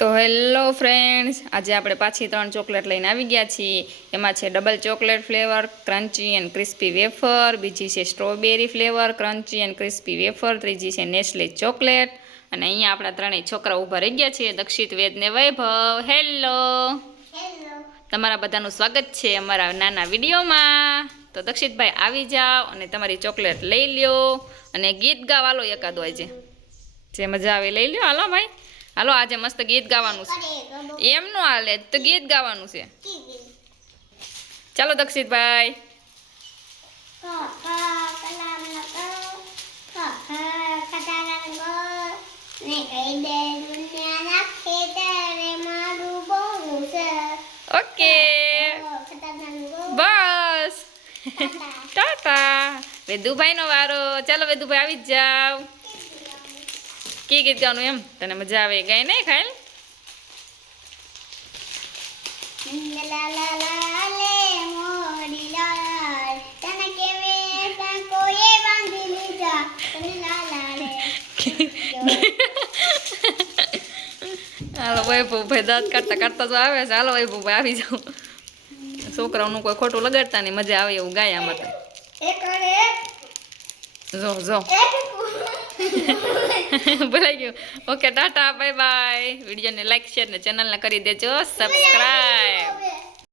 તો hello friends આજે આપણે પાછી ત્રણ ચોકલેટ લઈને આવી ગયા છીએ. એમાં છે double chocolate flavour crunchy and crispy wafer બીજી છે strawberry flavour crunchy and crispy wafer ત્રીજી છે નેસ્લે ચોકલેટ. અને અહીંયા આપણા ત્રણેય છોકરા ઊભા રહી ગયા છે દક્ષિત વેદ ને વૈભવ. હેલો. તમારા બધાનું સ્વાગત છે અમારા નાના વિડીયોમાં. તો દક્ષિતભાઈ આવી જાઓ અને તમારી ચોકલેટ લઈ લ્યો. અને ગીત ગાવાલો એકાદો આજે જે મજા આવે લઈ લ્યો. હાલો ભાઈ. હાલો આજે મસ્ત ગીત ગાવાનું છે. એમ નો હાલે તો ગીત ગાવાનું છે. ચાલો દક્ષિતભાઈ. ઓકે. બસ. ટાટા. વેદુભાઈનો વારો. ચાલો વેદુભાઈ આવી જ જાવ. કી ગીત ગાવાનું એમ. તને મજા આવે ગાય નહીં ખાયલ? હાલો વૈભવભાઈ દાંત કાઢતા કાઢતા તો આવે છે. હાલો વૈભવભાઈ આવી જાઉં છોકરાઓનું કોઈ ખોટું લગાડતા નહીં. મજા આવે એવું ગાય આમાં તો. જો જો. ભૂલાઈ ગયું. ઓકે ટાટા બાય બાય વિડીયોને લાઈક શેર ને ચેનલને કરી દેજો. સબસ્ક્રાઈબ